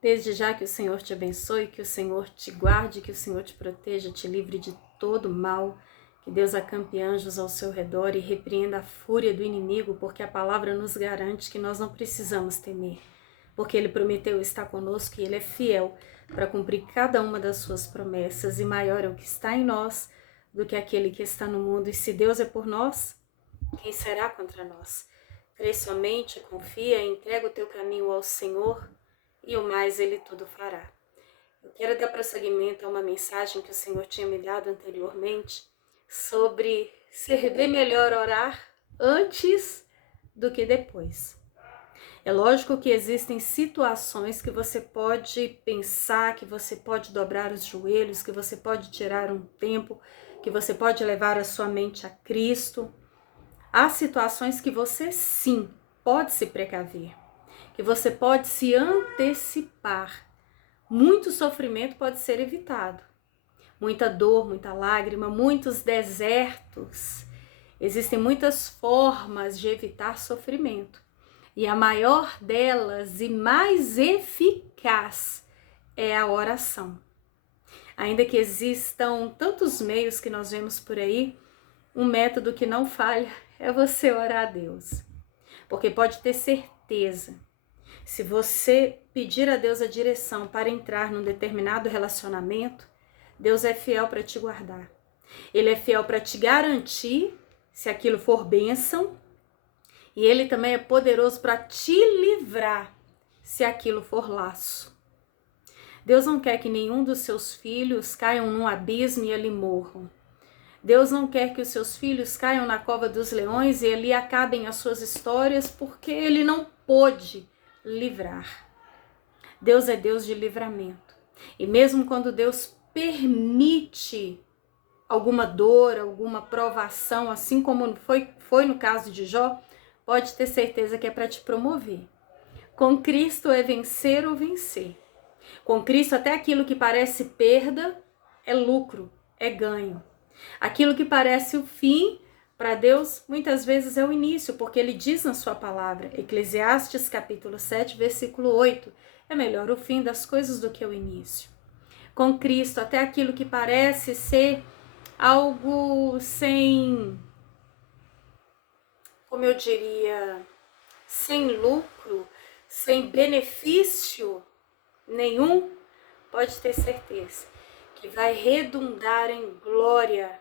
Desde já que o Senhor te abençoe, que o Senhor te guarde, que o Senhor te proteja, te livre de todo mal, que Deus acampe anjos ao seu redor e repreenda a fúria do inimigo, porque a palavra nos garante que nós não precisamos temer, porque Ele prometeu estar conosco e Ele é fiel para cumprir cada uma das suas promessas, e maior é o que está em nós do que aquele que está no mundo. E se Deus é por nós, quem será contra nós? Crê somente, confia, entrega o teu caminho ao Senhor, e o mais Ele tudo fará. Eu quero dar prosseguimento a uma mensagem que o Senhor tinha me dado anteriormente sobre ser bem melhor orar antes do que depois. É lógico que existem situações que você pode pensar, que você pode dobrar os joelhos, que você pode tirar um tempo, que você pode levar a sua mente a Cristo. Há situações que você sim pode se precaver, que você pode se antecipar. Muito sofrimento pode ser evitado. Muita dor, muita lágrima, muitos desertos. Existem muitas formas de evitar sofrimento. E a maior delas e mais eficaz é a oração. Ainda que existam tantos meios que nós vemos por aí, um método que não falha é você orar a Deus. Porque pode ter certeza, se você pedir a Deus a direção para entrar num determinado relacionamento, Deus é fiel para te guardar. Ele é fiel para te garantir, se aquilo for bênção, e Ele também é poderoso para te livrar, se aquilo for laço. Deus não quer que nenhum dos seus filhos caiam num abismo e ali morram. Deus não quer que os seus filhos caiam na cova dos leões e ali acabem as suas histórias, porque Ele não pôde livrar. Deus é Deus de livramento. E mesmo quando Deus permite alguma dor, alguma provação, assim como foi no caso de Jó, pode ter certeza que é para te promover. Com Cristo é vencer ou vencer. Com Cristo até aquilo que parece perda é lucro, é ganho. Aquilo que parece o fim, para Deus, muitas vezes é o início, porque Ele diz na sua palavra, Eclesiastes capítulo 7, versículo 8, é melhor o fim das coisas do que o início. Com Cristo, até aquilo que parece ser algo sem, como eu diria, sem lucro, sem benefício nenhum, pode ter certeza que vai redundar em glória,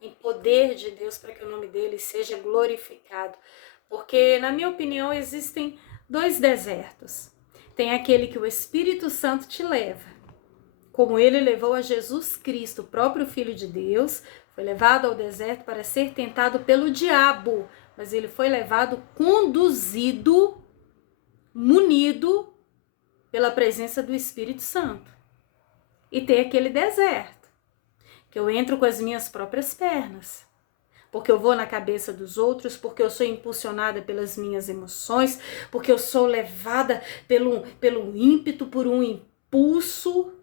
em poder de Deus, para que o nome dele seja glorificado. Porque, na minha opinião, existem dois desertos. Tem aquele que o Espírito Santo te leva, como ele levou a Jesus Cristo, o próprio Filho de Deus, foi levado ao deserto para ser tentado pelo diabo, mas ele foi levado, conduzido, munido pela presença do Espírito Santo. E tem aquele deserto, que eu entro com as minhas próprias pernas, porque eu vou na cabeça dos outros, porque eu sou impulsionada pelas minhas emoções, porque eu sou levada pelo ímpeto, por um impulso,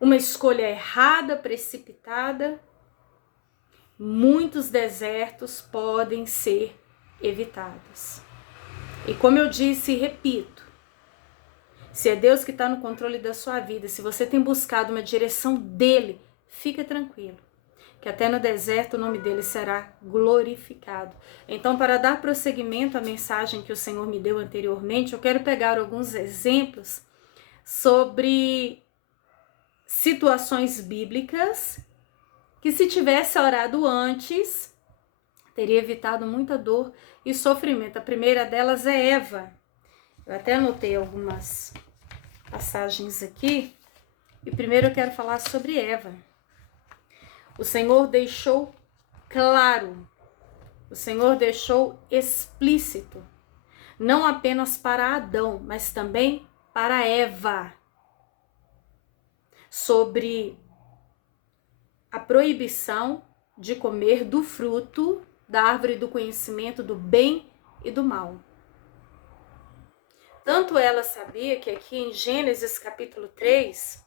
uma escolha errada, precipitada. Muitos desertos podem ser evitados. E como eu disse e repito, se é Deus que está no controle da sua vida, se você tem buscado uma direção dele, fica tranquilo, que até no deserto o nome dele será glorificado. Então, para dar prosseguimento à mensagem que o Senhor me deu anteriormente, eu quero pegar alguns exemplos sobre situações bíblicas que, se tivesse orado antes, teria evitado muita dor e sofrimento. A primeira delas é Eva. Eu até anotei algumas passagens aqui. E primeiro eu quero falar sobre Eva. O Senhor deixou claro, o Senhor deixou explícito, não apenas para Adão, mas também para Eva, sobre a proibição de comer do fruto da árvore do conhecimento do bem e do mal. Tanto ela sabia que aqui em Gênesis capítulo 3,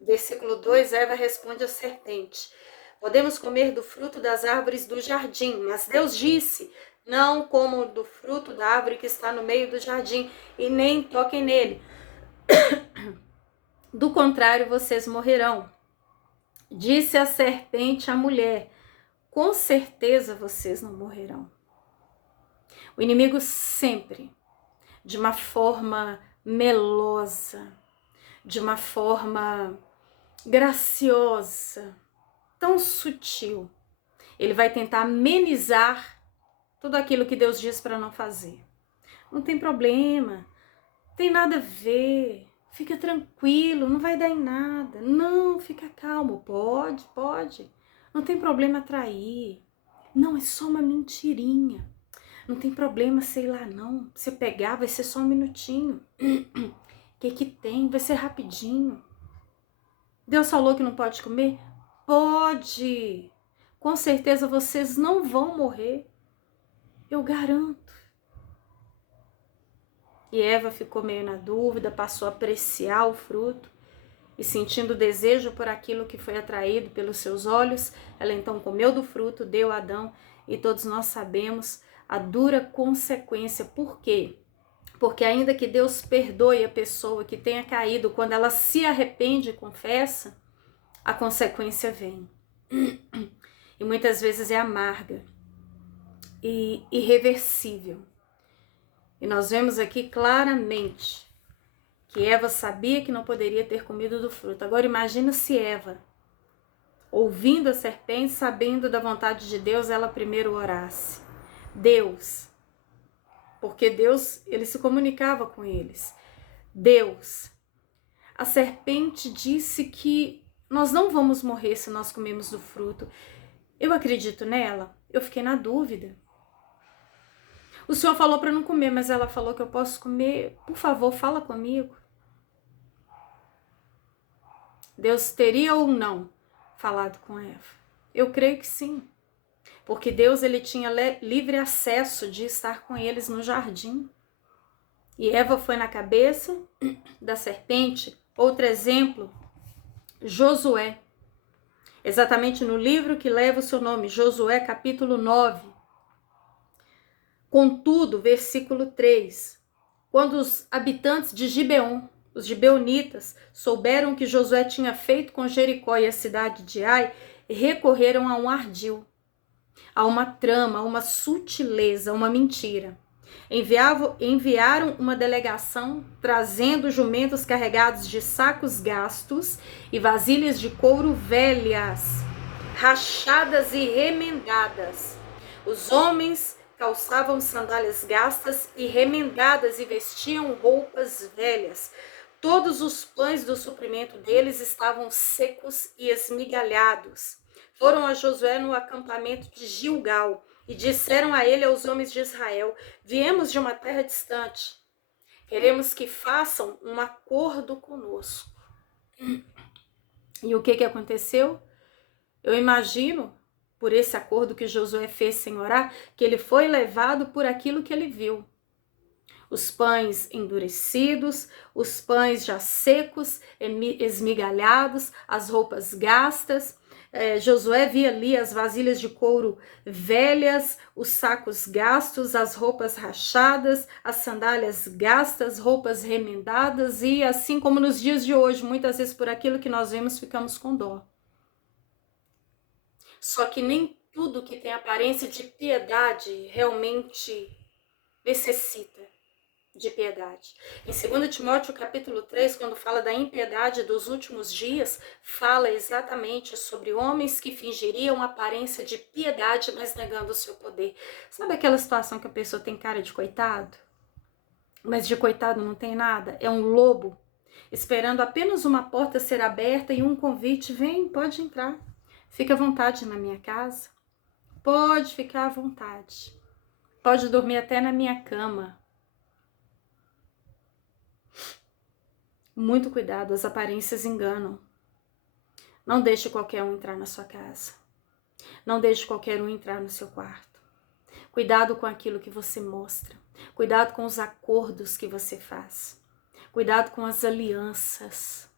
versículo 2, Eva responde à serpente: podemos comer do fruto das árvores do jardim, mas Deus disse: não comam do fruto da árvore que está no meio do jardim e nem toquem nele, Do contrário, vocês morrerão. Disse a serpente à mulher: com certeza vocês não morrerão. O inimigo sempre, de uma forma melosa, de uma forma graciosa, tão sutil, ele vai tentar amenizar tudo aquilo que Deus diz para não fazer. Não tem problema, tem nada a ver, fica tranquilo, não vai dar em nada. Não, fica calmo, pode. Não tem problema trair. Não, é só uma mentirinha. Não tem problema, sei lá, não. Se pegar, vai ser só um minutinho. Que tem? Vai ser rapidinho. Deus falou que não pode comer? Pode. Com certeza vocês não vão morrer. Eu garanto. E Eva ficou meio na dúvida, passou a apreciar o fruto e sentindo desejo por aquilo que foi atraído pelos seus olhos, ela então comeu do fruto, deu a Adão, e todos nós sabemos a dura consequência. Por quê? Porque ainda que Deus perdoe a pessoa que tenha caído, quando ela se arrepende e confessa, a consequência vem. E muitas vezes é amarga e irreversível. E nós vemos aqui claramente que Eva sabia que não poderia ter comido do fruto. Agora imagina se Eva, ouvindo a serpente, sabendo da vontade de Deus, ela primeiro orasse. Deus, porque Deus, ele se comunicava com eles. Deus, a serpente disse que nós não vamos morrer se nós comermos do fruto. Eu acredito nela? Eu fiquei na dúvida. O Senhor falou para não comer, mas ela falou que eu posso comer. Por favor, fala comigo. Deus teria ou não falado com Eva? Eu creio que sim. Porque Deus, ele tinha livre acesso de estar com eles no jardim. E Eva foi na cabeça da serpente. Outro exemplo, Josué. Exatamente no livro que leva o seu nome, Josué capítulo 9. Contudo, versículo 3, quando os habitantes de Gibeon, os gibeonitas, souberam que Josué tinha feito com Jericó e a cidade de Ai, recorreram a um ardil, a uma trama, a uma sutileza, a uma mentira. Enviaram uma delegação trazendo jumentos carregados de sacos gastos e vasilhas de couro velhas, rachadas e remendadas. Os homens calçavam sandálias gastas e remendadas e vestiam roupas velhas. Todos os pães do suprimento deles estavam secos e esmigalhados. Foram a Josué no acampamento de Gilgal e disseram a ele, aos homens de Israel: viemos de uma terra distante. Queremos que façam um acordo conosco. E o que aconteceu? Eu imagino, por esse acordo que Josué fez sem orar, que ele foi levado por aquilo que ele viu. Os pães endurecidos, os pães já secos, esmigalhados, as roupas gastas. Josué via ali as vasilhas de couro velhas, os sacos gastos, as roupas rachadas, as sandálias gastas, roupas remendadas, e assim como nos dias de hoje, muitas vezes por aquilo que nós vemos ficamos com dó. Só que nem tudo que tem aparência de piedade realmente necessita de piedade. Em 2 Timóteo capítulo 3, quando fala da impiedade dos últimos dias, fala exatamente sobre homens que fingiriam aparência de piedade, mas negando o seu poder. Sabe aquela situação que a pessoa tem cara de coitado? Mas de coitado não tem nada? É um lobo, esperando apenas uma porta ser aberta e um convite: vem, pode entrar. Fica à vontade na minha casa. Pode ficar à vontade. Pode dormir até na minha cama. Muito cuidado, as aparências enganam. Não deixe qualquer um entrar na sua casa. Não deixe qualquer um entrar no seu quarto. Cuidado com aquilo que você mostra. Cuidado com os acordos que você faz. Cuidado com as alianças.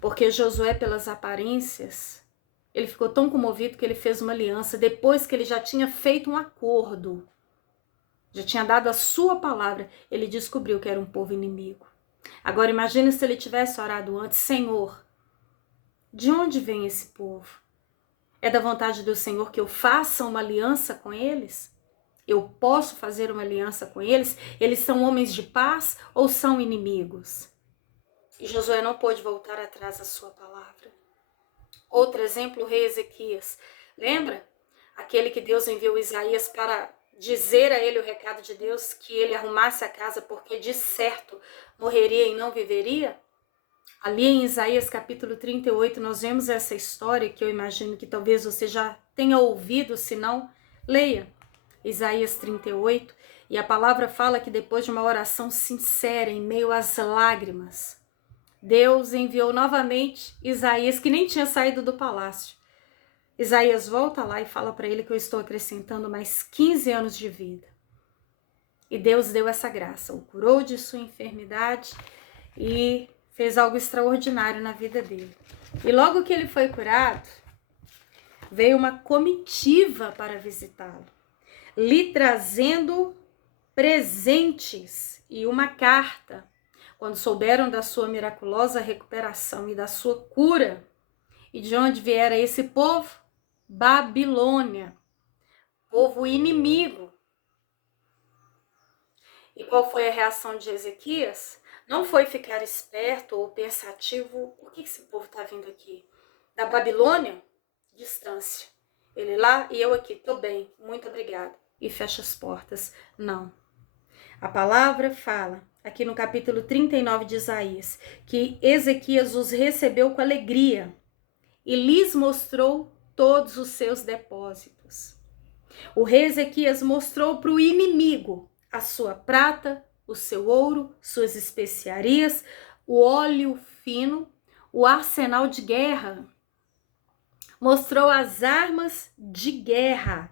Porque Josué, pelas aparências, ele ficou tão comovido que ele fez uma aliança depois que ele já tinha feito um acordo. Já tinha dado a sua palavra. Ele descobriu que era um povo inimigo. Agora imagine se ele tivesse orado antes: Senhor, de onde vem esse povo? É da vontade do Senhor que eu faça uma aliança com eles? Eu posso fazer uma aliança com eles? Eles são homens de paz ou são inimigos? E Josué não pôde voltar atrás da sua palavra. Outro exemplo, o rei Ezequias. Lembra? Aquele que Deus enviou Isaías para dizer a ele o recado de Deus, que ele arrumasse a casa, porque de certo morreria e não viveria? Ali em Isaías capítulo 38, nós vemos essa história que eu imagino que talvez você já tenha ouvido, se não, leia Isaías 38, e a palavra fala que depois de uma oração sincera, em meio às lágrimas, Deus enviou novamente Isaías, que nem tinha saído do palácio. Isaías volta lá e fala para ele que eu estou acrescentando mais 15 anos de vida. E Deus deu essa graça, o curou de sua enfermidade e fez algo extraordinário na vida dele. E logo que ele foi curado, veio uma comitiva para visitá-lo, lhe trazendo presentes e uma carta. Quando souberam da sua miraculosa recuperação e da sua cura, e de onde viera esse povo? Babilônia, povo inimigo. E qual foi a reação de Ezequias? Não foi ficar esperto ou pensativo: por que esse povo está vindo aqui? Da Babilônia? Distância. Ele lá e eu aqui, tô bem, muito obrigada. E fecha as portas. Não. A palavra fala, aqui no capítulo 39 de Isaías, que Ezequias os recebeu com alegria e lhes mostrou todos os seus depósitos. O rei Ezequias mostrou para o inimigo a sua prata, o seu ouro, suas especiarias, o óleo fino, o arsenal de guerra. Mostrou as armas de guerra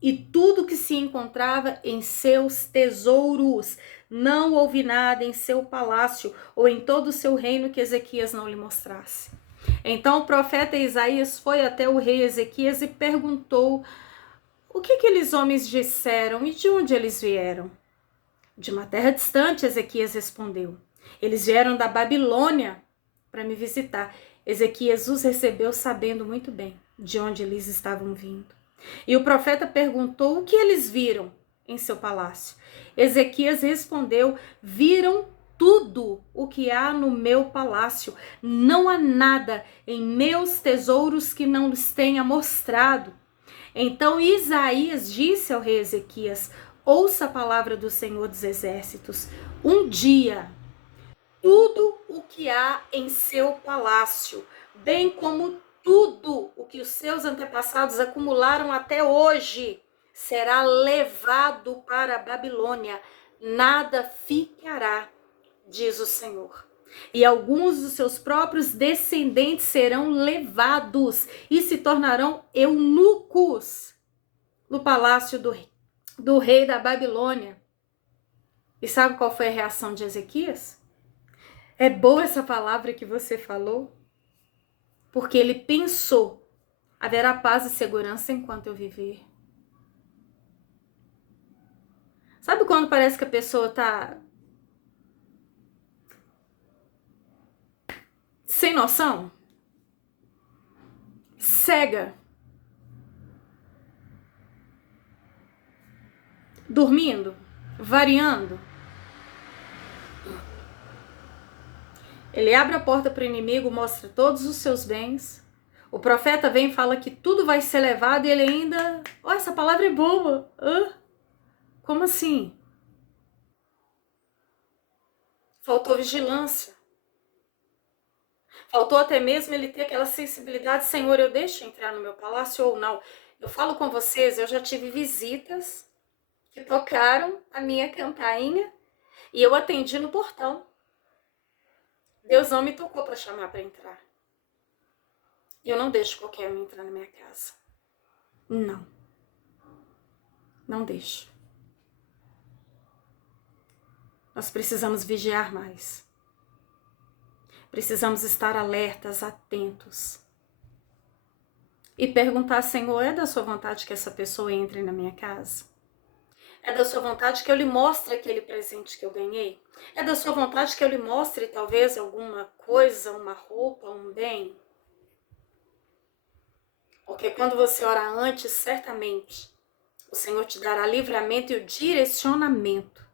e tudo que se encontrava em seus tesouros. Não houve nada em seu palácio ou em todo o seu reino que Ezequias não lhe mostrasse. Então o profeta Isaías foi até o rei Ezequias e perguntou: o que aqueles homens disseram e de onde eles vieram? De uma terra distante, Ezequias respondeu. Eles vieram da Babilônia para me visitar. Ezequias os recebeu sabendo muito bem de onde eles estavam vindo. E o profeta perguntou o que eles viram em seu palácio. Ezequias respondeu: viram tudo o que há no meu palácio. Não há nada em meus tesouros que não lhes tenha mostrado. Então Isaías disse ao rei Ezequias: ouça a palavra do Senhor dos Exércitos. Um dia, tudo o que há em seu palácio, bem como tudo o que os seus antepassados acumularam até hoje, será levado para a Babilônia. Nada ficará, diz o Senhor. E alguns dos seus próprios descendentes serão levados e se tornarão eunucos no palácio do rei da Babilônia. E sabe qual foi a reação de Ezequias? É boa essa palavra que você falou? Porque ele pensou: haverá paz e segurança enquanto eu viver. Sabe quando parece que a pessoa tá sem noção? Cega? Dormindo? Variando? Ele abre a porta para o inimigo, mostra todos os seus bens. O profeta vem e fala que tudo vai ser levado e ele ainda... Oh, essa palavra é boa. Como assim? Faltou vigilância. Faltou até mesmo ele ter aquela sensibilidade: Senhor, eu deixo entrar no meu palácio ou não? Eu falo com vocês, eu já tive visitas que tocaram a minha campainha e eu atendi no portão. Deus não me tocou para chamar para entrar. Eu não deixo qualquer um entrar na minha casa. Não. Não deixo. Nós precisamos vigiar mais. Precisamos estar alertas, atentos. E perguntar: Senhor, é da sua vontade que essa pessoa entre na minha casa? É da sua vontade que eu lhe mostre aquele presente que eu ganhei? É da sua vontade que eu lhe mostre talvez alguma coisa, uma roupa, um bem? Porque quando você ora antes, certamente o Senhor te dará livramento e o direcionamento.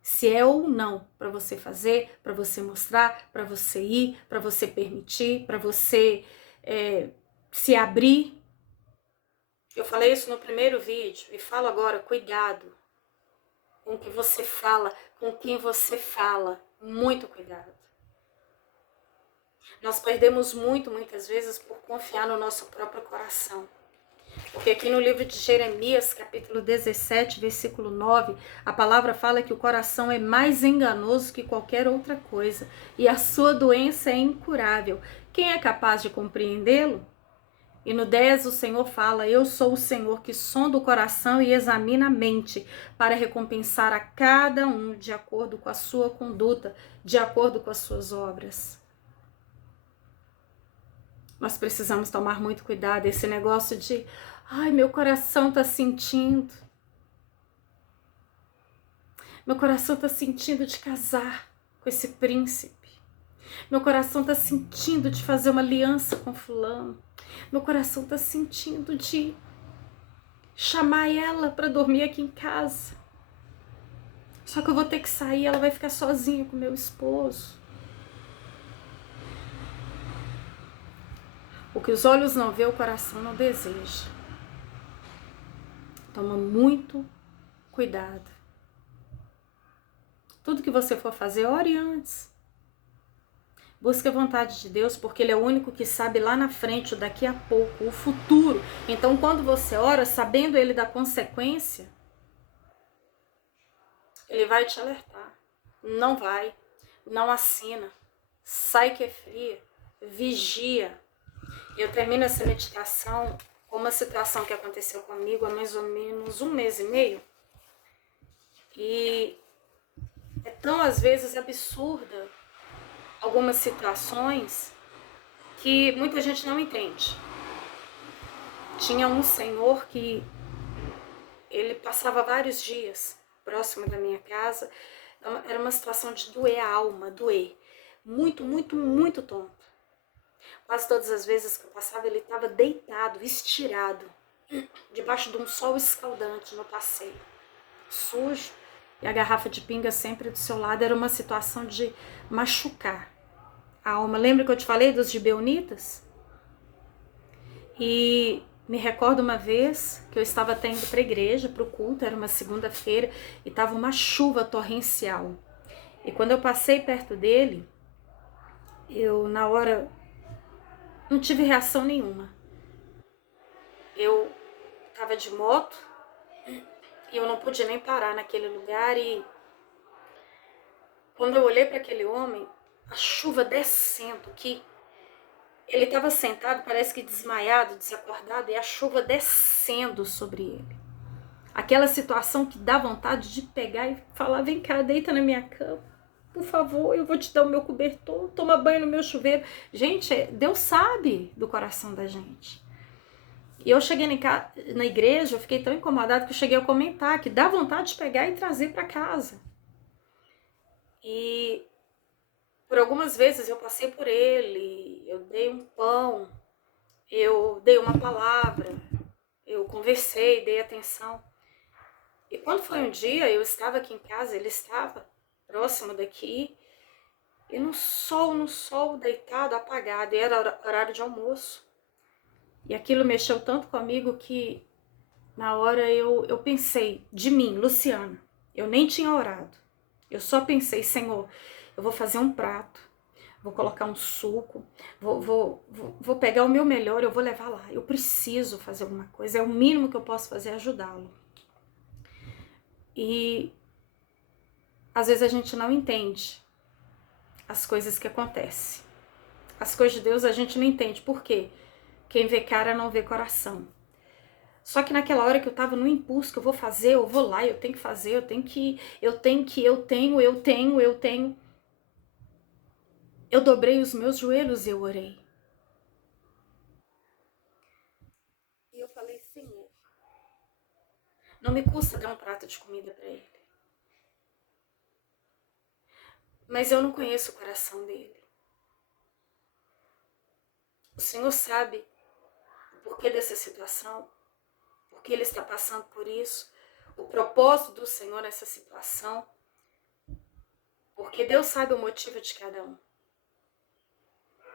Se é ou não para você fazer, para você mostrar, para você ir, para você permitir, para você se abrir. Eu falei isso no primeiro vídeo e falo agora, cuidado com o que você fala, com quem você fala. Muito cuidado. Nós perdemos muitas vezes por confiar no nosso próprio coração. Porque aqui no livro de Jeremias, capítulo 17, versículo 9, a palavra fala que o coração é mais enganoso que qualquer outra coisa e a sua doença é incurável. Quem é capaz de compreendê-lo? E no 10 o Senhor fala, eu sou o Senhor que sonda o coração e examina a mente para recompensar a cada um de acordo com a sua conduta, de acordo com as suas obras. Nós precisamos tomar muito cuidado, esse negócio de, ai, meu coração tá sentindo. Meu coração tá sentindo de casar com esse príncipe. Meu coração tá sentindo de fazer uma aliança com fulano. Meu coração tá sentindo de chamar ela para dormir aqui em casa. Só que eu vou ter que sair, ela vai ficar sozinha com meu esposo. O que os olhos não vê, o coração não deseja. Toma muito cuidado. Tudo que você for fazer, ore antes. Busque a vontade de Deus, porque Ele é o único que sabe lá na frente, o daqui a pouco, o futuro. Então, quando você ora, sabendo Ele da consequência, Ele vai te alertar. Não vai, não assina, sai que é fria, vigia. Eu termino essa meditação com uma situação que aconteceu comigo há mais ou menos 1 mês e meio. E é tão, às vezes, absurda algumas situações que muita gente não entende. Tinha um senhor que ele passava vários dias próximo da minha casa. Era uma situação de doer a alma, doer. Muito tonto. Quase todas as vezes que eu passava, ele estava deitado, estirado, debaixo de um sol escaldante no passeio. Sujo, e a garrafa de pinga sempre do seu lado. Era uma situação de machucar a alma. Lembra que eu te falei dos gibeonitas? E me recordo uma vez que eu estava até indo para a igreja, para o culto, era uma segunda-feira, e estava uma chuva torrencial. E quando eu passei perto dele, eu na hora não tive reação nenhuma. Eu estava de moto e eu não podia nem parar naquele lugar, e quando eu olhei para aquele homem, a chuva descendo, que ele estava sentado, parece que desmaiado, desacordado, e a chuva descendo sobre ele. Aquela situação que dá vontade de pegar e falar, vem cá, deita na minha cama, por favor, eu vou te dar o meu cobertor, toma banho no meu chuveiro. Gente, Deus sabe do coração da gente. E eu cheguei na igreja, eu fiquei tão incomodada que eu cheguei a comentar que dá vontade de pegar e trazer para casa. E por algumas vezes eu passei por ele, eu dei um pão, eu dei uma palavra, eu conversei, dei atenção. E quando foi um dia, eu estava aqui em casa, ele estava próximo daqui, e no sol, deitado, apagado, e era horário de almoço. E aquilo mexeu tanto comigo que na hora eu pensei, de mim, Luciana, eu nem tinha orado. Eu só pensei, Senhor, eu vou fazer um prato, vou colocar um suco, vou pegar o meu melhor, eu vou levar lá. Eu preciso fazer alguma coisa, é o mínimo que eu posso fazer, ajudá-lo. E às vezes a gente não entende as coisas que acontecem. As coisas de Deus a gente não entende. Por quê? Quem vê cara não vê coração. Só que naquela hora que eu tava no impulso, que eu vou fazer, eu vou lá, eu tenho que fazer, eu tenho. Eu dobrei os meus joelhos e eu orei. E eu falei, Senhor, Não me custa dar um prato de comida para ele. Mas eu não conheço o coração dele. O Senhor sabe o porquê dessa situação, porque ele está passando por isso, o propósito do Senhor nessa situação, porque Deus sabe o motivo de cada um.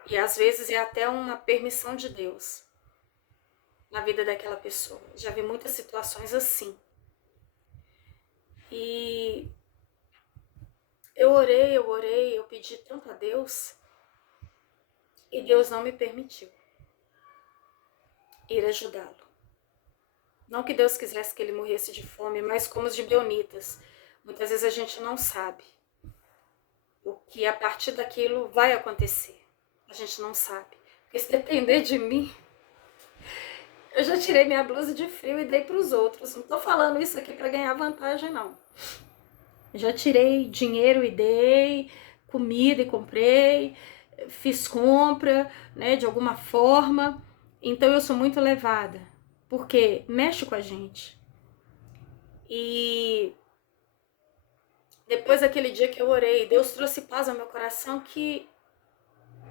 E às vezes é até uma permissão de Deus na vida daquela pessoa. Já vi muitas situações assim. E eu orei, eu pedi tanto a Deus, e Deus não me permitiu ir ajudá-lo. Não que Deus quisesse que ele morresse de fome, mas como os gibeonitas. Muitas vezes a gente não sabe o que a partir daquilo vai acontecer. A gente não sabe. Porque se depender de mim, eu já tirei minha blusa de frio e dei para os outros. Não estou falando isso aqui para ganhar vantagem, não. Já tirei dinheiro e dei, comida e comprei, fiz compra, né, de alguma forma. Então eu sou muito levada, porque mexe com a gente. E depois daquele dia que eu orei, Deus trouxe paz ao meu coração que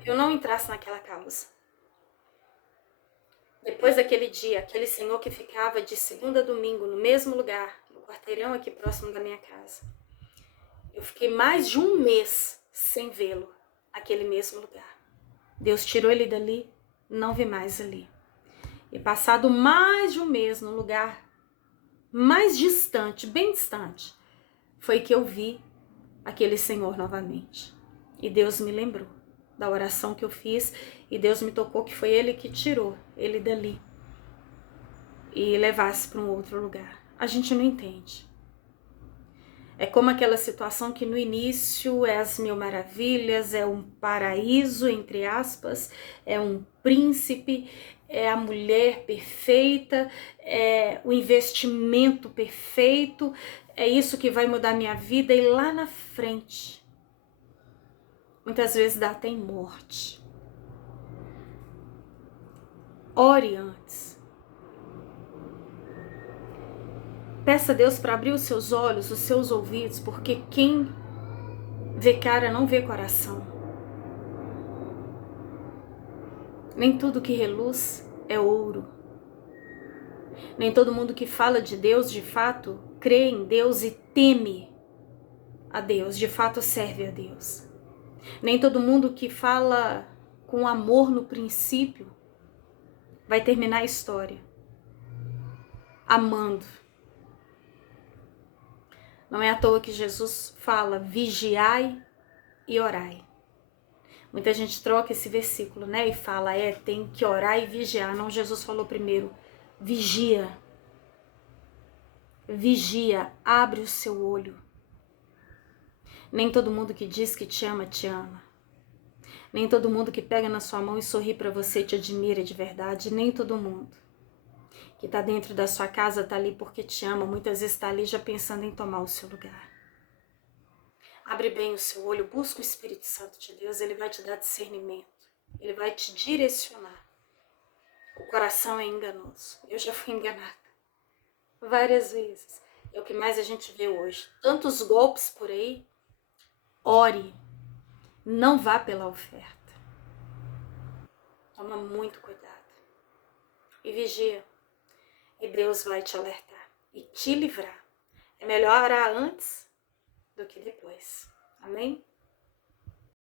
eu não entrasse naquela causa. Depois daquele dia, aquele senhor que ficava de segunda a domingo no mesmo lugar, no quarteirão aqui próximo da minha casa, eu fiquei mais de um mês sem vê-lo, naquele mesmo lugar. Deus tirou ele dali, não vi mais ali. E passado mais de um mês no lugar mais distante, bem distante, foi que eu vi aquele senhor novamente. E Deus me lembrou da oração que eu fiz, e Deus me tocou que foi ele que tirou ele dali e levasse para um outro lugar. A gente não entende. É como aquela situação que no início é as mil maravilhas, é um paraíso, entre aspas, é um príncipe, é a mulher perfeita, é o investimento perfeito, é isso que vai mudar minha vida, e lá na frente, muitas vezes dá até em morte. Ore antes. Peça a Deus para abrir os seus olhos, os seus ouvidos, porque quem vê cara não vê coração. Nem tudo que reluz é ouro. Nem todo mundo que fala de Deus, de fato, crê em Deus e teme a Deus, de fato serve a Deus. Nem todo mundo que fala com amor no princípio vai terminar a história amando. Não é à toa que Jesus fala: vigiai e orai. Muita gente troca esse versículo, né? E fala, tem que orar e vigiar. Não, Jesus falou primeiro, vigia. Vigia, abre o seu olho. Nem todo mundo que diz que te ama, te ama. Nem todo mundo que pega na sua mão e sorri para você te admira de verdade. Nem todo mundo que tá dentro da sua casa tá ali porque te ama. Muitas vezes tá ali já pensando em tomar o seu lugar. Abre bem o seu olho, busca o Espírito Santo de Deus, ele vai te dar discernimento, ele vai te direcionar. O coração é enganoso, eu já fui enganada várias vezes, é o que mais a gente vê hoje. Tantos golpes por aí, ore, não vá pela oferta. Toma muito cuidado e vigia, e Deus vai te alertar e te livrar. É melhor orar antes do que depois. Amém?